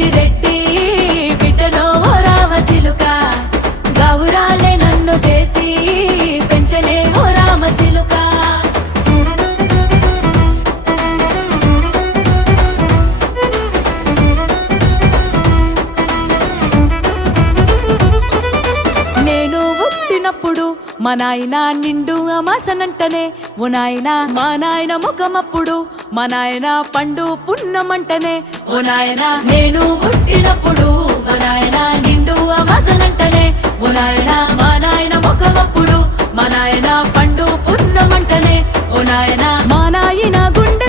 పెద్దిరెడ్డి బిడ్డలో ఓ రామసిలుక గౌరాలే నన్ను చేసి పెంచనే ఓ రామసిలుక నేను పుట్టినప్పుడు మా నాయన నిండు అమాసనంటనే ఓ నాయన మా నాయన ముఖమప్పుడు మా నాయన పండు పున్నమంటనే ఓ నాయన నేను పుట్టినప్పుడు మా నాయన నిండు అమాసనంటనే ఓ నాయన మా నాయన ముఖమప్పుడు మా నాయన పండు పున్నమంటనే ఓ నాయన మా నాయన గుండె